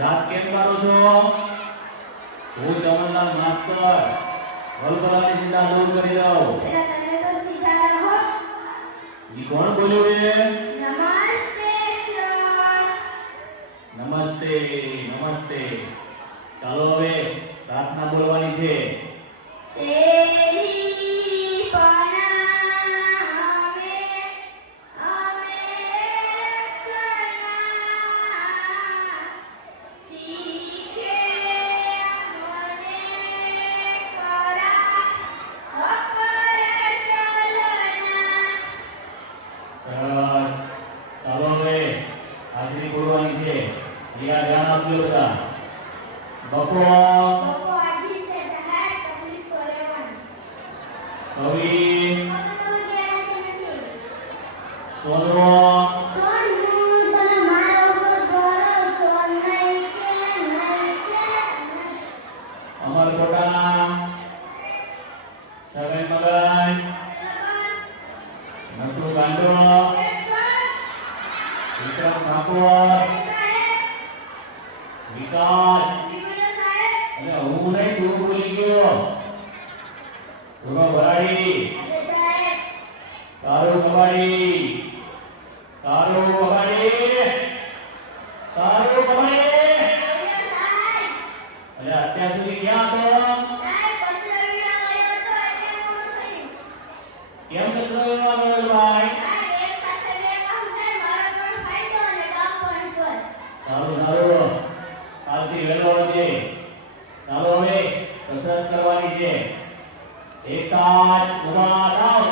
દાંત કેમ કાઢો છો? હું જમનલાલ માસ્ટર વલભલાની ચિંતા દૂર કરી દઉં. બેટા તમે તો સીધા રહો. ઈ કોણ બોલ્યું એ? નમસ્તે સર. નમસ્તે નમસ્તે. ચાલો હવે પ્રાર્થના બોલવાની છે. તેરી પના અમે રખના શીખે મને કરા અપર ચલના. સરસ. ચાલો હવે હાજરી બોલવાની છે. અહીંયા ધ્યાન આપજો બધા. બપો લોકો આજી છે સાહેબ તકલીફ તો રહેવાની. કવિ તો દેરાતી નથી. સોનો સોનુ તને મારો ઉપર ભરોસો નહીં કે અમરકોટના છગન મગન નટુ ગાંડો વિક્રમ ઠાકોર વિકાસ અને હું નહીં તું ભૂલી ગયો. ધોનો ભરાડી તારું કબાડી તારું કબાડી તારું કબાડી. અરે અત્યાર સુધી ક્યાં હતો? કેમ કચરો વેરવા ગયો ભાઈ? સારું સારું. કાલથી વહેલો આવજે. ચાલો હવે કસરત કરવાની છે. એક સાથ ઉભા થાવ.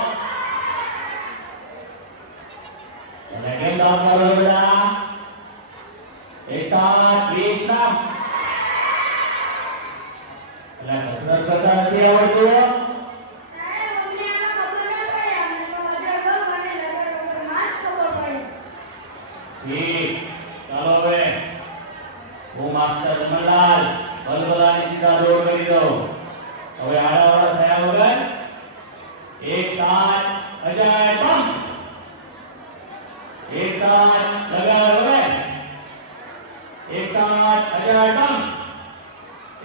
અને કેમ દાંત કાઢો છો બેટા? એક સાથ વિશ્રામ. એટલે કસરત કરતા નથી આવડતું? ઠીક. ચાલો હવે હું માસ્ટર જમનલાલ વલભલાની સીધા દોર કરી દઉં. હવે આડાવાળા થયા વગર એક સાથ અજય બમ. એક સાથ લગાડ હવે. એક સાથ અજય બમ.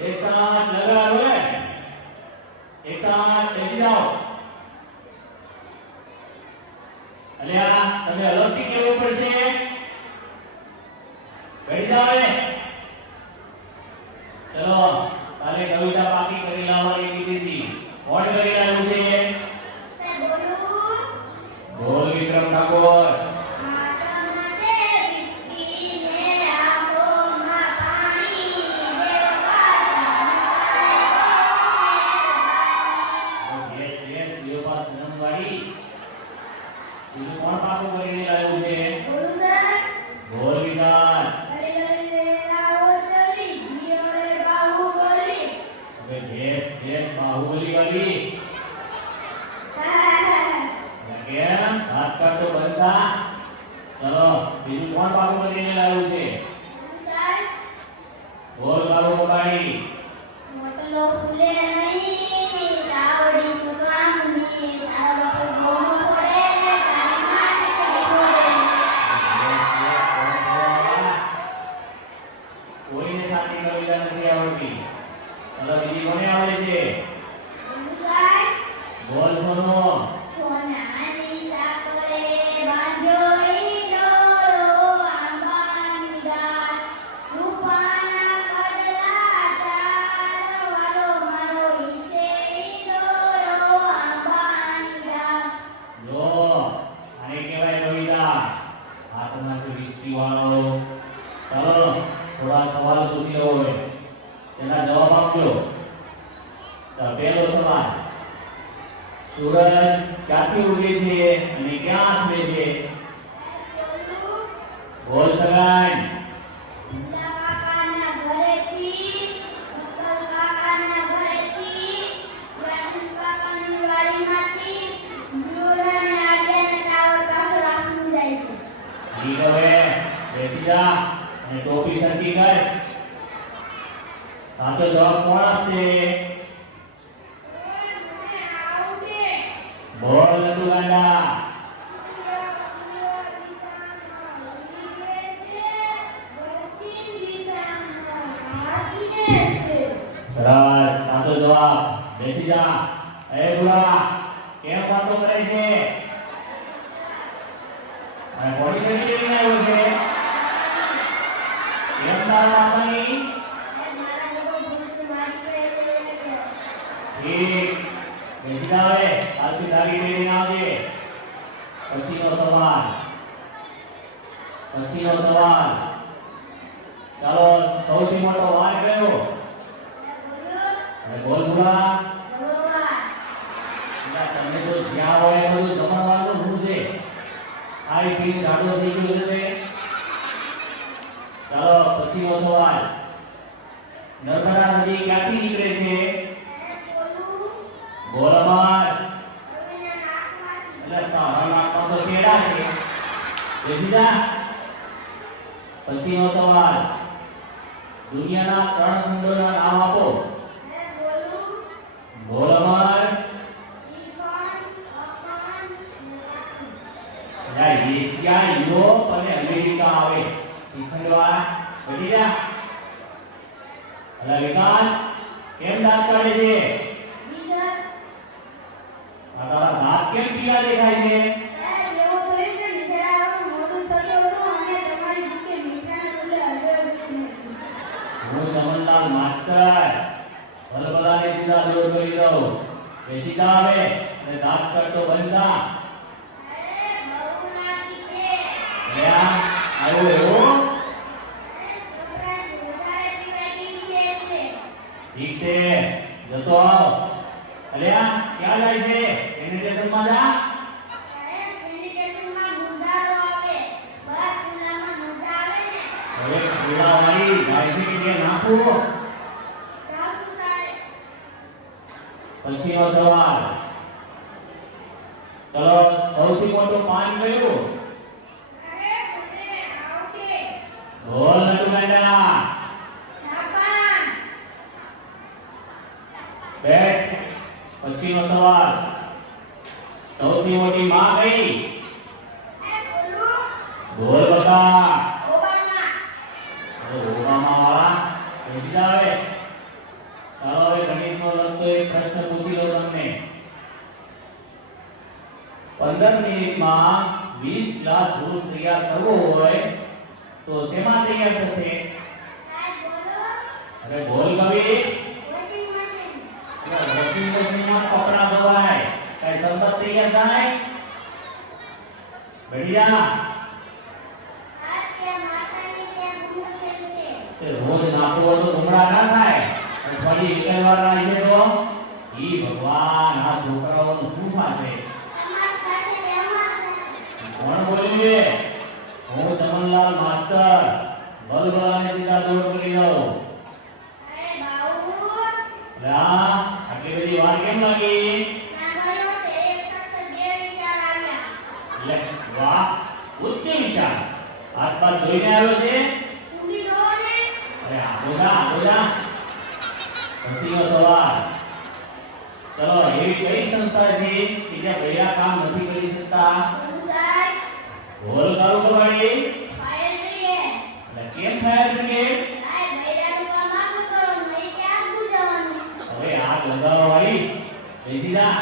એક સાથ લગાડ હવે. એક સાથ બેસી જાઓ. અલ્યા તમે અલગથી કેવું પડશે. બેઠી જાઓ હવે. ચલો કાલે કવિતા પાકી કરી લાવવાની કીધી હતી. કોણ કરી લાવ્યું છે? બોલ વિક્રમ ઠાકોર. યસ યસ યોપાસ નમવાડી. બીજું કોણ પાકું કરીને લાવ્યું છે? બોલ વિકાસ. હવે યસ યસ બાહુબલી વાળી. કેમ હાથ કાઢો બંધા. ચલો બીજું કોણ પાકું કરીને લાવ્યું છે? બોલ બાબુ કબાડી. મોટલો ફૂલે નહીં તાવડી સુકામની તારો ગોમો પડે તારી માટી પડે. કોઈને સાચી કવિતા નથી આવડતી. ચલો બીજી કોને આવડે છે? બોલ સોનો. સોનાની સાકરે બાંધ્યો ઈંડોળો આંબાની ડાળ રૂપાના કડલા ચાર વાલો મારો ઈચે ઈંડોળો આંબાની ડાળ. જો આને કહેવાય કવિતા. હાથમાં છે વિસ્તી વાળો. ચલો થોડા સવાલ પૂછી લો હવે. તેના જવાબ આપજો. તો પહેલો સવાલ. સૂરજ ક્યાંથી ઉગે છે અને ક્યાં આથમે છે? બોલ સગાઈ. ઉંડા કાકાના ઘરેથી ઉત્તર કાકાના ઘરેથી વ્યાસન કાકાની વાડીમાંથી જીવરાને આગળના ટાવર પાસે રાખવું જાય છે. ઠીક હવે બેસી જા અને ટોપી સરખી કર. સાચો જવાબ કોણ આપશે? બોલ નટુ ગાંડા. દિશામાં વાગીને છે. સરસ, સાચો જવાબ. બેસી જા. એ ગુડા, કેમ વાતો કરે છે? અને બોડી નથી લઈને આવ્યો છે. કેમ તારા માતાની? મારા લોકો ભૂત મારી ગયે. ઠીક. બેસી જા હવે. કાલથી દાઢી પહેરીને આવજે. પછીનો સવાલ. ચાલો, સૌથી મોટો વાર કયો? અને બોલ ગુડા. એટલે તમે તો જ્યાં હોય એ બધું જમણવારનું શું છે? ખાઈ પીને જાડો થઈ ગયો છે તે. ચાલો, પછીનો સવાલ. નર્મદા નદી ક્યાંથી નીકળે છે? બોલ અમાર. એટલે તારા નાકમાં તો છેડા છે. બેસી જા. પછીનો સવાલ. દુનિયાના 3 ખંડોના નામ આપો. બોલ અમાર. એશિયા, યુરોપ અને અમેરિકા આવે. શ્રીખંડવાળા બેસી જા. અલા વિકાસ, કેમ દાંત કાઢે છે? આ તારા દાંત કેમ પીળા દેખાય છે? હું ચમનલાલ માસ્ટર ભલભલાને સીધા દૂર કરી દઉં. બેસી જા હવે અને દાંત કાઢતો બંધ થા. લ્યા, આવ્યો એવું? ઠીક છે, જતો આવ. અલ્યા, ક્યાં જાય છે? સેનિટેશનમાં જા. હવે ખોલાવાળી જાય છે કે ત્યાં નાખું? પછીનો સવાલ. ચલો, સૌથી મોટું પાન કયું? બોલ નટુ ગાંડા. બેઠ. પછીનો સવાલ. સૌથી મોટી માં કઈ? બોલ બકા. ઓબામા વાળા બેસી જા હવે. ચાલો હવે ગણિતનો લગતો એક પ્રશ્ન પૂછી લો તમને. 15 મિનિટમાં 20 ગ્લાસ જ્યુસ તૈયાર કરવો હોય તો શેમાં તૈયાર થશે? અરે બોલ કવિ. વોશિંગ મશીનમાં કપડા ધોવાય. કઈ શરબત તૈયાર થાય? બેઠી જા. રોજ નાખવું હોય તો ઉમરા ના થાય. અઠવાડિયે એક વાર નાખીએ તો ઈ ભગવાન, આ છોકરાઓનું શું થશે? કોણ બોલીએ? હું ચમનલાલ માસ્ટર ભલભલાને સીધા દૂર કરી દઉં. આટલી બધી વાર કેમ લાગી? એટલે વાહ, ઉચ્ચ વિચાર. હાથ પાથ ધોઈને આવ્યો છે? અરે બોલા. પછીનો સવાલ. ચલો, એવી કઈ સંસ્થા છે કે જ્યાં બૈરા કામ નથી કરી શકતા? બોલ કરું કબાડી. એટલે કેમ ફાયર બ્રિગેડ? હવે આગ લગાવવાળી. બેસી જા.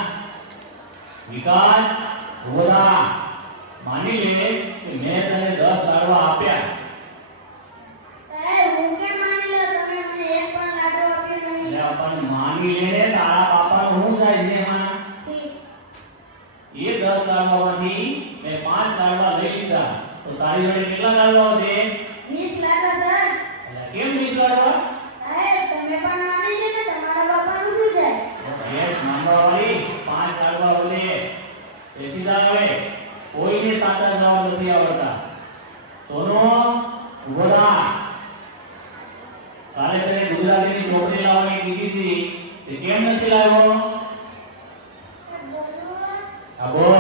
વિકાસ, ઉભા. માની લે કે મેં તને 10 લાડવા આપ્યા. પણ માની લે ને, તારા પાપાનું શું થાય છે એમાં? એ 10 લાડવામાંથી મેં 5 લાડવા લઈ લીધા તો તારી જોડે કેટલા લાડવા છે? 20 લાડવા સર. એટલે કેમ 20 લાડવા? તમે પણ માની લે ને, તમારા બાપાનું શું જાય? યસ, માનવાવાળી 5 લાડવા બોલે. બેસી જા હવે. કોઈને સાચા જવાબ નથી આવડતા. સોનો, ઉભો થા. કાલે તને ગુજરાતીની ચોપડી લાવવાની કીધી હતી, તે કેમ નથી લાવ્યો? આ બોલ.